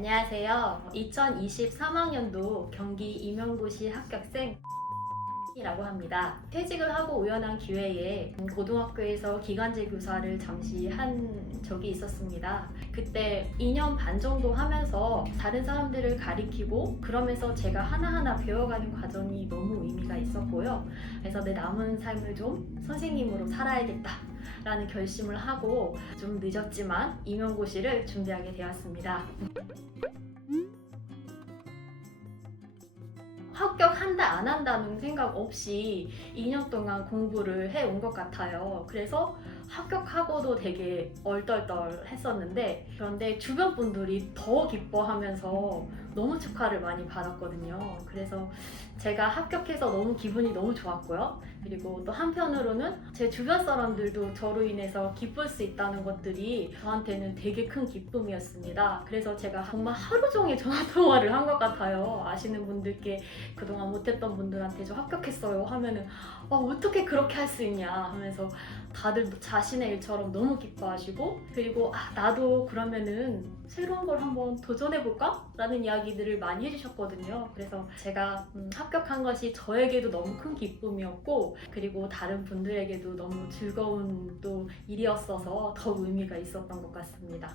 안녕하세요. 2023학년도 경기 임용고시 합격생 이라고 합니다. 퇴직을 하고 우연한 기회에 고등학교에서 기간제 교사를 잠시 한 적이 있었습니다. 그때 2년 반 정도 하면서 다른 사람들을 가리키고 그러면서 제가 하나하나 배워가는 과정이 너무 의미가 있었고요. 그래서 내 남은 삶을 좀 선생님으로 살아야겠다 라는 결심을 하고 좀 늦었지만 임용고시를 준비하게 되었습니다. 합격한다 안 한다는 생각 없이 2년 동안 공부를 해온 것 같아요. 그래서 합격하고도 되게 얼떨떨 했었는데, 그런데 주변 분들이 더 기뻐하면서 너무 축하를 많이 받았거든요. 그래서 제가 합격해서 너무 기분이 너무 좋았고요. 그리고 또 한편으로는 제 주변 사람들도 저로 인해서 기쁠 수 있다는 것들이 저한테는 되게 큰 기쁨이었습니다. 그래서 제가 정말 하루 종일 전화 통화를 한 것 같아요. 아시는 분들께 그동안 못했던 분들한테 저 합격했어요 하면은 어떻게 그렇게 할 수 있냐 하면서 다들 자신의 일처럼 너무 기뻐하시고, 그리고 나도 그러면은 새로운 걸 한번 도전해볼까? 라는 이야기들을 많이 해주셨거든요. 그래서 제가 합격한 것이 저에게도 너무 큰 기쁨이었고, 그리고 다른 분들에게도 너무 즐거운 또 일이었어서 더 의미가 있었던 것 같습니다.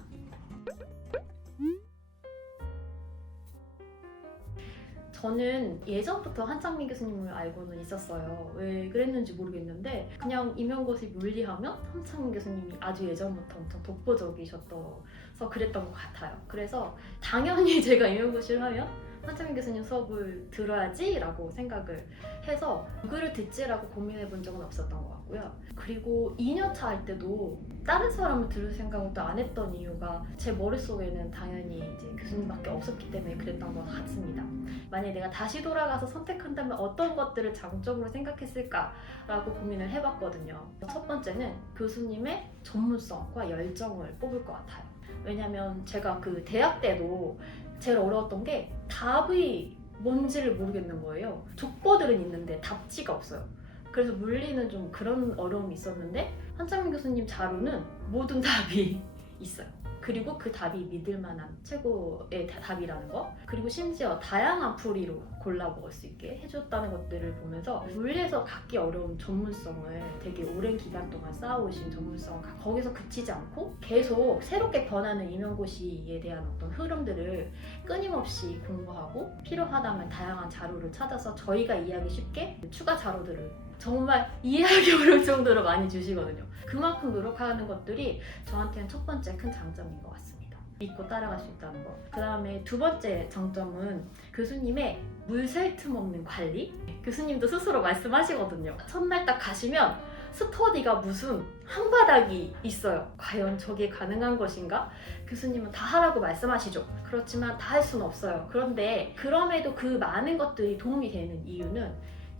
저는 예전부터 한창민 교수님을 알고는 있었어요. 왜 그랬는지 모르겠는데 그냥 임용고시 물리하면 한창민 교수님이 아주 예전부터 엄청 독보적이셨어서 그랬던 것 같아요. 그래서 당연히 제가 임용고시를 하면 한창민 교수님 수업을 들어야지 라고 생각을 해서 누구를 듣지라고 고민해 본 적은 없었던 것 같고요. 그리고 2년차 할 때도 다른 사람을 들을 생각을 또 안 했던 이유가 제 머릿속에는 당연히 이제 교수님밖에 없었기 때문에 그랬던 것 같습니다. 만약에 내가 다시 돌아가서 선택한다면 어떤 것들을 장점으로 생각했을까라고 고민을 해봤거든요. 첫 번째는 교수님의 전문성과 열정을 뽑을 것 같아요. 왜냐면 제가 그 대학 때도 제일 어려웠던 게 답이 뭔지를 모르겠는 거예요. 족보들은 있는데 답지가 없어요. 그래서 물리는 좀 그런 어려움이 있었는데 한창민 교수님 자료는 모든 답이 있어요. 그리고 그 답이 믿을 만한 최고의 답이라는 거, 그리고 심지어 다양한 풀이로 골라먹을 수 있게 해줬다는 것들을 보면서 물리에서 갖기 어려운 전문성을 되게 오랜 기간 동안 쌓아오신 전문성, 거기서 그치지 않고 계속 새롭게 변하는 임용고시에 대한 어떤 흐름들을 끊임없이 공부하고 필요하다면 다양한 자료를 찾아서 저희가 이해하기 쉽게 추가 자료들을 정말 이해하기 어려울 정도로 많이 주시거든요. 그만큼 노력하는 것들이 저한테는 첫 번째 큰 장점인 것 같습니다. 믿고 따라갈 수 있다는 거. 그 다음에 두 번째 장점은 교수님의 물 셀 틈 없는 관리? 교수님도 스스로 말씀하시거든요. 첫날 딱 가시면 스터디가 무슨 한 바닥이 있어요. 과연 저게 가능한 것인가? 교수님은 다 하라고 말씀하시죠. 그렇지만 다 할 수는 없어요. 그런데 그럼에도 그 많은 것들이 도움이 되는 이유는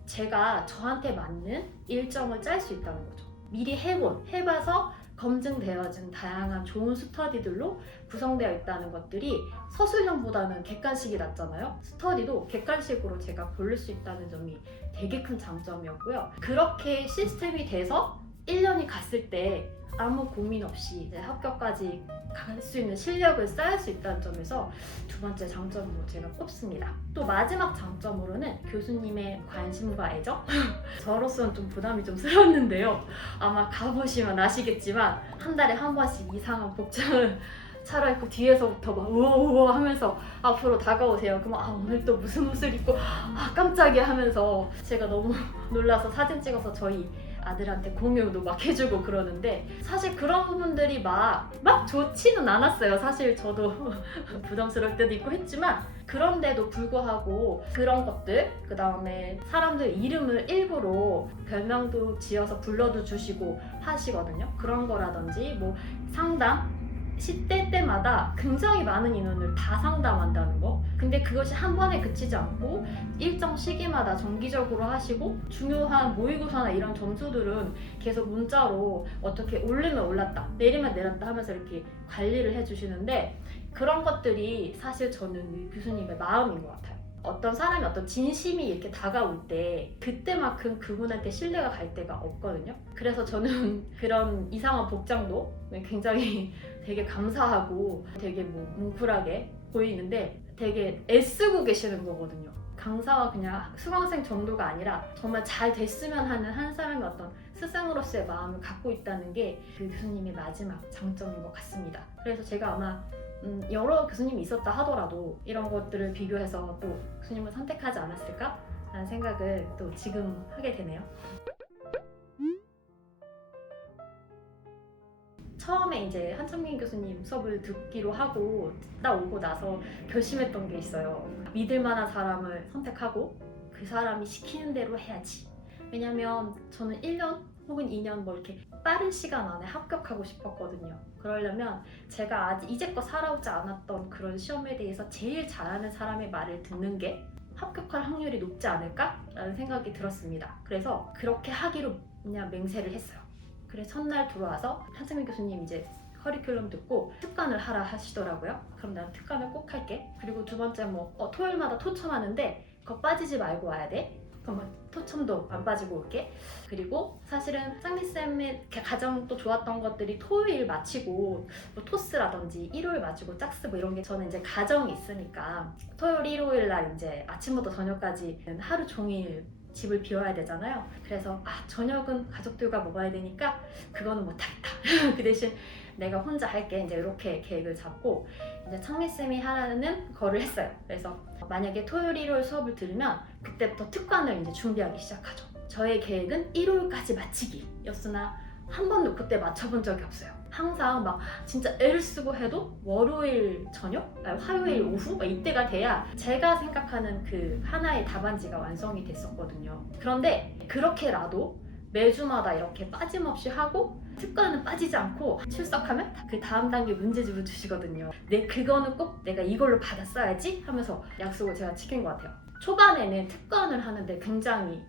제가 저한테 맞는 일정을 짤 수 있다는 거죠. 미리 해봐서 검증되어진 다양한 좋은 스터디들로 구성되어 있다는 것들이 서술형보다는 객관식이 낫잖아요. 스터디도 객관식으로 제가 고를 수 있다는 점이 되게 큰 장점이었고요. 그렇게 시스템이 돼서 1년이 갔을 때 아무 고민 없이 이제 합격까지 갈 수 있는 실력을 쌓을 수 있다는 점에서 두 번째 장점으로 제가 꼽습니다. 또 마지막 장점으로는 교수님의 관심과 애정? 저로서는 좀 부담이 좀 스러웠는데요. 아마 가보시면 아시겠지만 한 달에 한 번씩 이상한 복장을 차려입고 뒤에서부터 막 우와 하면서 앞으로 다가오세요. 그럼 오늘 또 무슨 옷을 입고 깜짝이야 하면서 제가 너무 놀라서 사진 찍어서 저희 아들한테 공유도 막 해주고 그러는데, 사실 그런 부분들이 막 좋지는 않았어요. 사실 저도 부담스러울 때도 있고 했지만, 그런데도 불구하고 그런 것들, 그 다음에 사람들 이름을 일부러 별명도 지어서 불러도 주시고 하시거든요. 그런 거라든지 뭐 상담, 시대 때마다 굉장히 많은 인원을 다 상담한다는 거. 근데 그것이 한 번에 그치지 않고 일정 시기마다 정기적으로 하시고, 중요한 모의고사나 이런 점수들은 계속 문자로 어떻게 오르면 올랐다, 내리면 내렸다 하면서 이렇게 관리를 해주시는데, 그런 것들이 사실 저는 교수님의 마음인 것 같아요. 어떤 사람이 어떤 진심이 이렇게 다가올 때 그때만큼 그분한테 신뢰가 갈 때가 없거든요. 그래서 저는 그런 이상한 복장도 굉장히 되게 감사하고 되게 뭉클하게 보이는데 되게 애쓰고 계시는 거거든요. 강사와 그냥 수강생 정도가 아니라 정말 잘 됐으면 하는 한 사람의 어떤 스승으로서의 마음을 갖고 있다는 게 그 교수님의 마지막 장점인 것 같습니다. 그래서 제가 아마 여러 교수님이 있었다 하더라도 이런 것들을 비교해서 또 교수님을 선택하지 않았을까? 라는 생각을 또 지금 하게 되네요. 처음에 이제 한창민 교수님 수업을 듣기로 하고 오고 나서 결심했던 게 있어요. 믿을 만한 사람을 선택하고 그 사람이 시키는 대로 해야지. 왜냐면 저는 1년 혹은 2년 뭐 이렇게 빠른 시간 안에 합격하고 싶었거든요. 그러려면 제가 아직 이제껏 살아오지 않았던 그런 시험에 대해서 제일 잘하는 사람의 말을 듣는 게 합격할 확률이 높지 않을까라는 생각이 들었습니다. 그래서 그렇게 하기로 그냥 맹세를 했어요. 그래서 첫날 들어와서 한창민 교수님 이제 커리큘럼 듣고 특강을 하라 하시더라고요. 그럼 난 특강을 꼭 할게. 그리고 두 번째 토요일마다 토첨하는데 그거 빠지지 말고 와야 돼. 그럼 토첨도 안 빠지고 올게. 그리고 사실은 쌍미쌤의 가장 또 좋았던 것들이 토요일 마치고 토스라든지 일요일 마치고 짝스 이런 게 저는 이제 가정이 있으니까 토요일 일요일 날 이제 아침부터 저녁까지 하루 종일 집을 비워야 되잖아요. 그래서 저녁은 가족들과 먹어야 되니까 그거는 못하겠다. 그 대신 내가 혼자 할게. 이제 이렇게 계획을 잡고 이제 창민쌤이 하라는 거를 했어요. 그래서 만약에 토요일, 일요일 수업을 들으면 그때부터 특강을 이제 준비하기 시작하죠. 저의 계획은 일요일까지 마치기였으나 한 번도 그때 맞춰본 적이 없어요. 항상 막 진짜 애를 쓰고 해도 월요일 저녁? 화요일 오후? 이때가 돼야 제가 생각하는 그 하나의 답안지가 완성이 됐었거든요. 그런데 그렇게라도 매주마다 이렇게 빠짐없이 하고 특강은 빠지지 않고 출석하면 그 다음 단계 문제집을 주시거든요. 그거는 꼭 내가 이걸로 받았어야지 하면서 약속을 제가 지킨 것 같아요. 초반에는 특강을 하는데 굉장히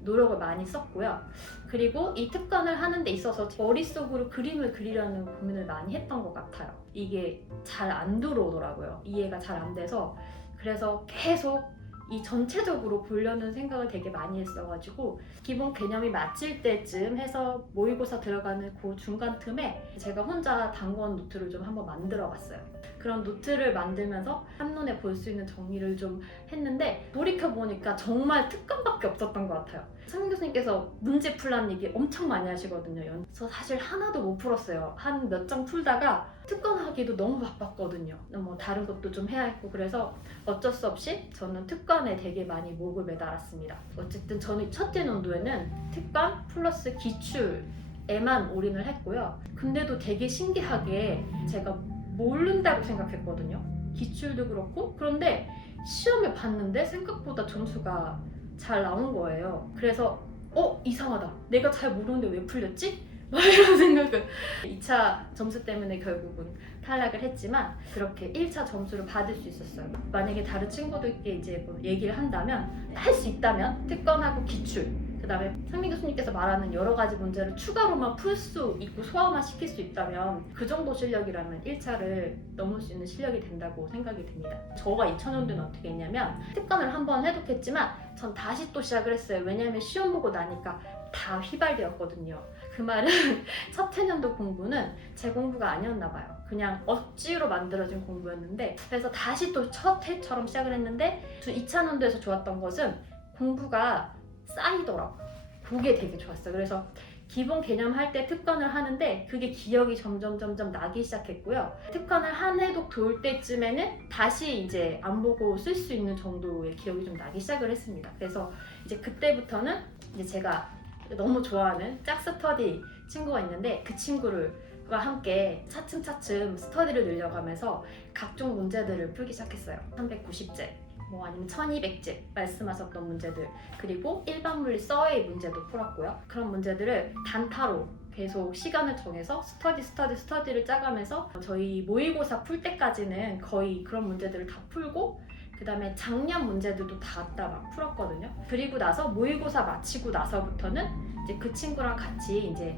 노력을 많이 썼고요. 그리고 이 특강을 하는 데 있어서 머릿속으로 그림을 그리려는 고민을 많이 했던 것 같아요. 이게 잘 안 들어오더라고요. 이해가 잘 안 돼서. 그래서 계속 이 전체적으로 보려는 생각을 되게 많이 했어가지고 기본 개념이 마칠 때쯤 해서 모의고사 들어가는 그 중간 틈에 제가 혼자 단권 노트를 좀 한번 만들어 봤어요. 그런 노트를 만들면서 한눈에 볼 수 있는 정리를 좀 했는데 돌이켜보니까 정말 특강밖에 없었던 것 같아요. 상민 교수님께서 문제 풀라는 얘기 엄청 많이 하시거든요. 저 사실 하나도 못 풀었어요. 한 몇 장 풀다가 특강하기도 너무 바빴거든요. 다른 것도 좀 해야 했고 그래서 어쩔 수 없이 저는 특강에 되게 많이 목을 매달았습니다. 어쨌든 저는 첫째 연도에는 특강 플러스 기출에만 올인을 했고요. 근데도 되게 신기하게 제가 모른다고 생각했거든요. 기출도 그렇고. 그런데 시험을 봤는데 생각보다 점수가 잘 나온 거예요. 그래서 이상하다. 내가 잘 모르는데 왜 풀렸지? 이런 생각을 2차 점수 때문에 결국은 탈락을 했지만 그렇게 1차 점수를 받을 수 있었어요. 만약에 다른 친구들께 이제 얘기를 한다면 할 수 있다면 특강하고 기출 그 다음에 상민 교수님께서 말하는 여러 가지 문제를 추가로만 풀 수 있고 소화만 시킬 수 있다면 그 정도 실력이라면 1차를 넘을 수 있는 실력이 된다고 생각이 듭니다. 저가 2000년도는 어떻게 했냐면 특강을 한번 해독했지만 전 다시 또 시작을 했어요. 왜냐하면 시험 보고 나니까 다 휘발되었거든요. 그 말은 첫 해년도 공부는 제 공부가 아니었나 봐요. 그냥 억지로 만들어진 공부였는데 그래서 다시 또 첫 해처럼 시작을 했는데 2차년도에서 좋았던 것은 공부가 쌓이더라고요. 그게 되게 좋았어요. 그래서 기본 개념 할 때 특강을 하는데 그게 기억이 점점 나기 시작했고요. 특강을 한 해독 돌 때쯤에는 다시 이제 안 보고 쓸 수 있는 정도의 기억이 좀 나기 시작을 했습니다. 그래서 이제 그때부터는 이제 제가 너무 좋아하는 짝스터디 친구가 있는데 그 친구와 함께 차츰 스터디를 늘려가면서 각종 문제들을 풀기 시작했어요. 390제 아니면 1200제 말씀하셨던 문제들 그리고 일반 물리 서의 문제도 풀었고요. 그런 문제들을 단타로 계속 시간을 정해서 스터디를 짜가면서 저희 모의고사 풀 때까지는 거의 그런 문제들을 다 풀고 그 다음에 작년 문제들도 다 갖다 막 풀었거든요. 그리고 나서 모의고사 마치고 나서부터는 이제 그 친구랑 같이 이제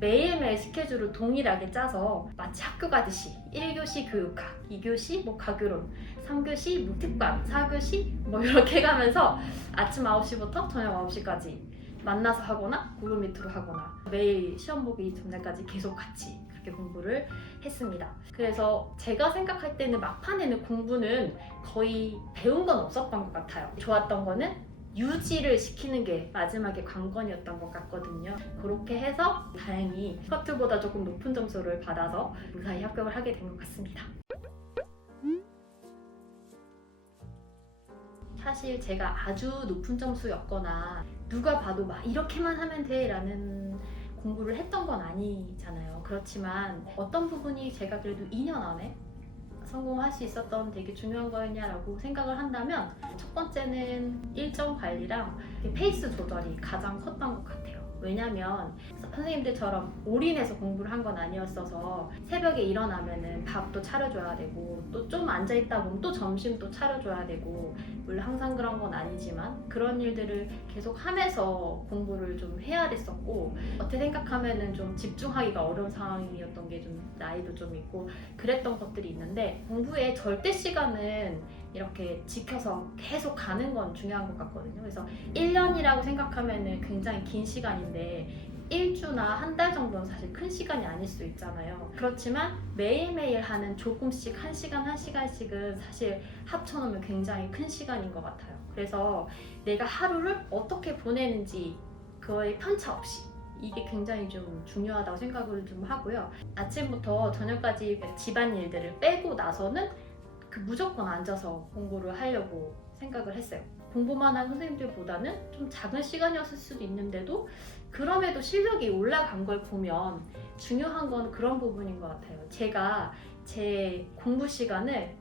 매일매일 스케줄을 동일하게 짜서 마치 학교 가듯이 1교시 교육학, 2교시 가교론, 3교시 특강, 4교시 이렇게 가면서 아침 9시부터 저녁 9시까지 만나서 하거나 구글 미트로 하거나 매일 시험 보기 전날까지 계속 같이 그렇게 공부를 했습니다. 그래서 제가 생각할 때는 막판에는 공부는 거의 배운 건 없었던 것 같아요. 좋았던 거는 유지를 시키는 게 마지막에 관건이었던 것 같거든요. 그렇게 해서 다행히 스커트보다 조금 높은 점수를 받아서 무사히 합격을 하게 된 것 같습니다. 사실 제가 아주 높은 점수였거나 누가 봐도 막 이렇게만 하면 돼 라는 공부를 했던 건 아니잖아요. 그렇지만 어떤 부분이 제가 그래도 2년 안에 성공할 수 있었던 되게 중요한 거였냐라고 생각을 한다면 첫 번째는 일정 관리랑 페이스 조절이 가장 컸던 것 같아요. 왜냐면 선생님들처럼 올인해서 공부를 한 건 아니었어서 새벽에 일어나면은 밥도 차려줘야 되고 또 좀 앉아있다 보면 또 점심 또 차려줘야 되고 물론 항상 그런 건 아니지만 그런 일들을 계속 하면서 공부를 좀 해야 됐었고 어떻게 생각하면은 좀 집중하기가 어려운 상황이었던 게 좀 나이도 좀 있고 그랬던 것들이 있는데 공부의 절대 시간은 이렇게 지켜서 계속 가는 건 중요한 것 같거든요. 그래서 1년이라고 생각하면은 굉장히 긴 시간인데 일주나 한 달 정도는 사실 큰 시간이 아닐 수 있잖아요. 그렇지만 매일매일 하는 조금씩 1시간 1시간씩은 사실 합쳐놓으면 굉장히 큰 시간인 것 같아요. 그래서 내가 하루를 어떻게 보내는지 그거에 편차 없이 이게 굉장히 좀 중요하다고 생각을 좀 하고요. 아침부터 저녁까지 집안일들을 빼고 나서는 무조건 앉아서 공부를 하려고 생각을 했어요. 공부만 한 선생님들보다는 좀 작은 시간이었을 수도 있는데도 그럼에도 실력이 올라간 걸 보면 중요한 건 그런 부분인 것 같아요. 제가 제 공부 시간을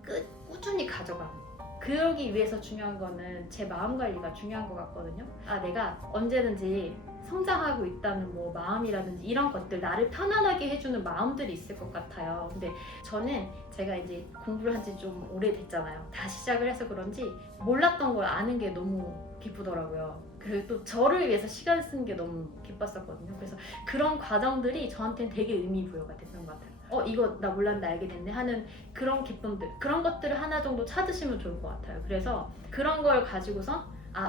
꾸준히 가져가는 그러기 위해서 중요한 거는 제 마음 관리가 중요한 것 같거든요. 내가 언제든지 성장하고 있다는 뭐 마음이라든지 이런 것들 나를 편안하게 해주는 마음들이 있을 것 같아요. 근데 저는 제가 이제 공부를 한 지 좀 오래됐잖아요. 다시 시작을 해서 그런지 몰랐던 걸 아는 게 너무 기쁘더라고요. 그리고 또 저를 위해서 시간 쓰는 게 너무 기뻤었거든요. 그래서 그런 과정들이 저한테는 되게 의미부여가 됐던 것 같아요. 이거 나 몰랐는데 알게 됐네 하는 그런 기쁨들, 그런 것들을 하나 정도 찾으시면 좋을 것 같아요. 그래서 그런 걸 가지고선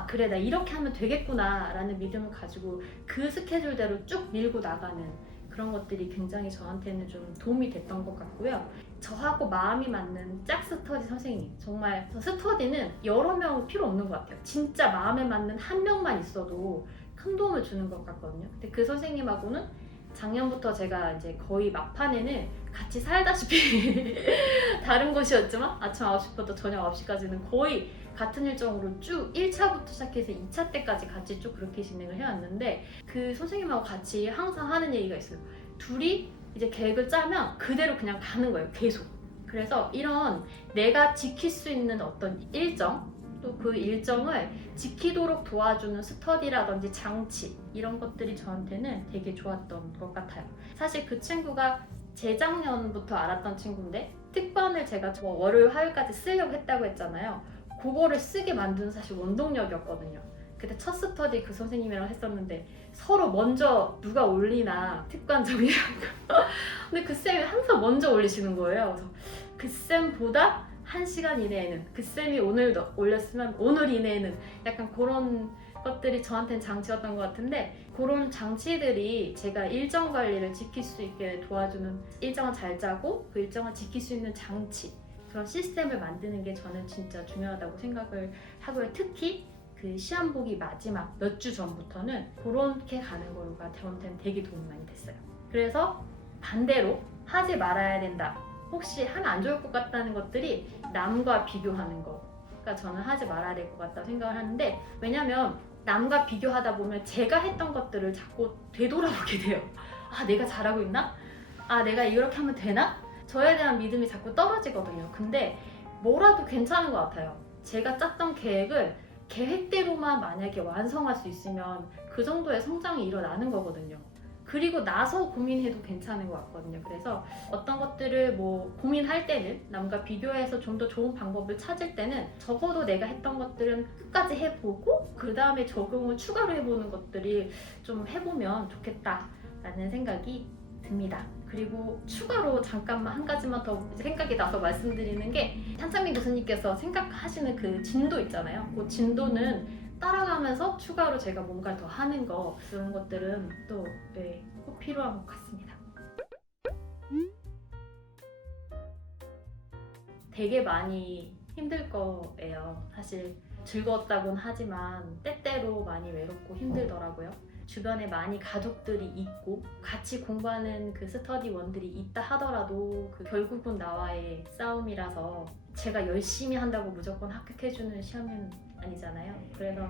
그래 나 이렇게 하면 되겠구나 라는 믿음을 가지고 그 스케줄대로 쭉 밀고 나가는 그런 것들이 굉장히 저한테는 좀 도움이 됐던 것 같고요. 저하고 마음이 맞는 짝스터디 선생님, 정말 스터디는 여러 명 필요 없는 것 같아요. 진짜 마음에 맞는 한 명만 있어도 큰 도움을 주는 것 같거든요. 근데 그 선생님하고는 작년부터 제가 이제 거의 막판에는 같이 살다시피 다른 곳이었지만 아침 9시부터 저녁 9시까지는 거의 같은 일정으로 쭉 1차부터 시작해서 2차 때까지 같이 쭉 그렇게 진행을 해왔는데 그 선생님하고 같이 항상 하는 얘기가 있어요. 둘이 이제 계획을 짜면 그대로 그냥 가는 거예요. 계속. 그래서 이런 내가 지킬 수 있는 어떤 일정 또 그 일정을 지키도록 도와주는 스터디라든지 장치 이런 것들이 저한테는 되게 좋았던 것 같아요. 사실 그 친구가 재작년부터 알았던 친구인데 특반을 제가 월요일 화요일까지 쓰려고 했다고 했잖아요. 그거를 쓰게 만든 사실 원동력이었거든요. 그때 첫 스터디 그 선생님이랑 했었는데 서로 먼저 누가 올리나 특반 정리하고 근데 그 쌤이 항상 먼저 올리시는 거예요. 그래서 그 쌤보다 1시간 이내에는 그 쌤이 오늘 올렸으면 오늘 이내에는 약간 그런 것들이 저한테는 장치였던 것 같은데 그런 장치들이 제가 일정 관리를 지킬 수 있게 도와주는 일정을 잘 짜고 그 일정을 지킬 수 있는 장치 그런 시스템을 만드는 게 저는 진짜 중요하다고 생각을 하고요. 특히 그 시험 보기 마지막 몇 주 전부터는 그렇게 가는 거가 저한테는 되게 도움이 많이 됐어요. 그래서 반대로 하지 말아야 된다. 혹시 하면 안 좋을 것 같다는 것들이 남과 비교하는 거가 저는 하지 말아야 될 것 같다고 생각을 하는데 왜냐면 남과 비교하다 보면 제가 했던 것들을 자꾸 되돌아보게 돼요. 내가 잘하고 있나? 내가 이렇게 하면 되나? 저에 대한 믿음이 자꾸 떨어지거든요. 근데 뭐라도 괜찮은 것 같아요. 제가 짰던 계획을 계획대로만 만약에 완성할 수 있으면 그 정도의 성장이 일어나는 거거든요. 그리고 나서 고민해도 괜찮은 것 같거든요. 그래서 어떤 것들을 고민할 때는 남과 비교해서 좀 더 좋은 방법을 찾을 때는 적어도 내가 했던 것들은 끝까지 해보고 그 다음에 적용을 추가로 해보는 것들이 좀 해보면 좋겠다라는 생각이 듭니다. 그리고 추가로 잠깐만 한 가지만 더 생각이 나서 말씀드리는 게 한창민 교수님께서 생각하시는 그 진도 있잖아요. 그 진도는 따라가면서 추가로 제가 뭔가 더 하는 거 그런 것들은 또 꼭 필요한 것 같습니다. 되게 많이 힘들 거예요. 사실 즐거웠다곤 하지만 때때로 많이 외롭고 힘들더라고요. 주변에 많이 가족들이 있고 같이 공부하는 그 스터디원들이 있다 하더라도 그 결국은 나와의 싸움이라서 제가 열심히 한다고 무조건 합격해주는 시험은 아니잖아요. 그래서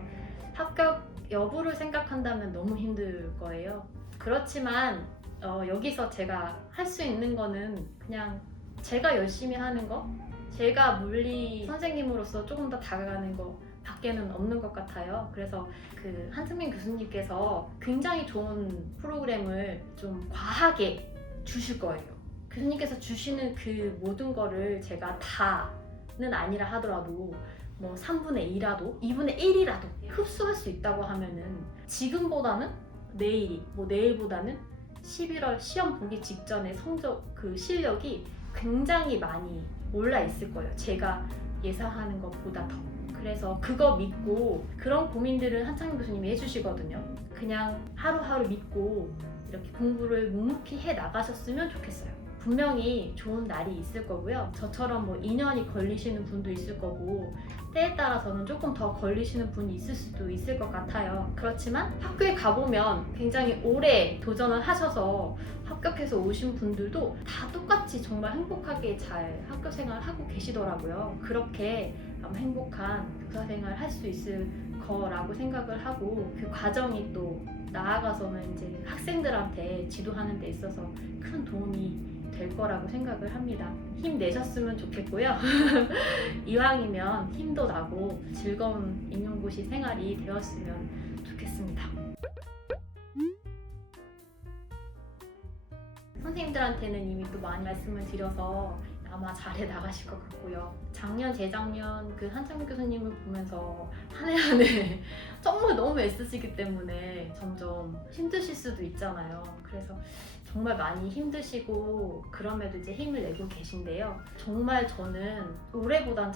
합격 여부를 생각한다면 너무 힘들 거예요. 그렇지만 여기서 제가 할 수 있는 거는 그냥 제가 열심히 하는 거, 제가 물리 선생님으로서 조금 더 다가가는 거 밖에는 없는 것 같아요. 그래서 그 한승민 교수님께서 굉장히 좋은 프로그램을 좀 과하게 주실 거예요. 교수님께서 주시는 그 모든 거를 제가 다는 아니라 하더라도 뭐 3분의 2라도 2분의 1이라도 흡수할 수 있다고 하면은 지금보다는 내일이 뭐 내일보다는 11월 시험 보기 직전에 성적 그 실력이 굉장히 많이 올라 있을 거예요. 제가 예상하는 것보다 더. 그래서 그거 믿고 그런 고민들은 한창민 교수님이 해주시거든요. 그냥 하루하루 믿고 이렇게 공부를 묵묵히 해 나가셨으면 좋겠어요. 분명히 좋은 날이 있을 거고요. 저처럼 뭐 2년이 걸리시는 분도 있을 거고 때에 따라서는 조금 더 걸리시는 분이 있을 수도 있을 것 같아요. 그렇지만 학교에 가보면 굉장히 오래 도전을 하셔서 합격해서 오신 분들도 다 똑같이 정말 행복하게 잘 학교 생활을 하고 계시더라고요. 그렇게 행복한 교사 생활을 할 수 있을 거라고 생각을 하고 그 과정이 또 나아가서는 이제 학생들한테 지도하는 데 있어서 큰 도움이 될 거라고 생각을 합니다. 힘내셨으면 좋겠고요. 이왕이면 힘도 나고 즐거운 임용고시 생활이 되었으면 좋겠습니다. 선생님들한테는 이미 또 많이 말씀을 드려서 아마 잘해 나가실 것 같고요. 작년, 재작년 그 한창민 교수님을 보면서 한 해 한 해 정말 너무 애쓰시기 때문에 점점 힘드실 수도 있잖아요. 그래서 정말 많이 힘드시고 그럼에도 이제 힘을 내고 계신데요. 정말 저는 올해보단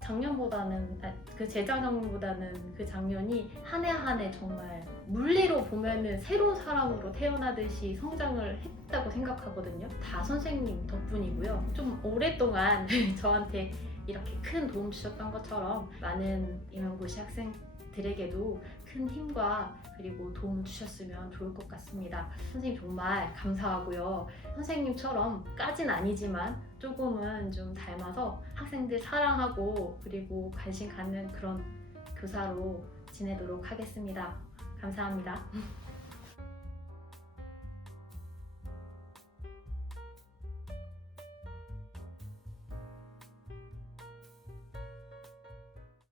작년보다는 그 재작년보다는 그 작년이 한 해 한 해 정말 물리로 보면은 새로운 사람으로 태어나듯이 성장을 했다고 생각하거든요. 다 선생님 덕분이고요. 좀 오랫동안 저한테 이렇게 큰 도움 주셨던 것처럼 많은 임용고시 학생들에게도 큰 힘과 그리고 도움 주셨으면 좋을 것 같습니다. 선생님 정말 감사하고요. 선생님처럼까진 아니지만 조금은 좀 닮아서 학생들 사랑하고 그리고 관심 갖는 그런 교사로 지내도록 하겠습니다. 감사합니다.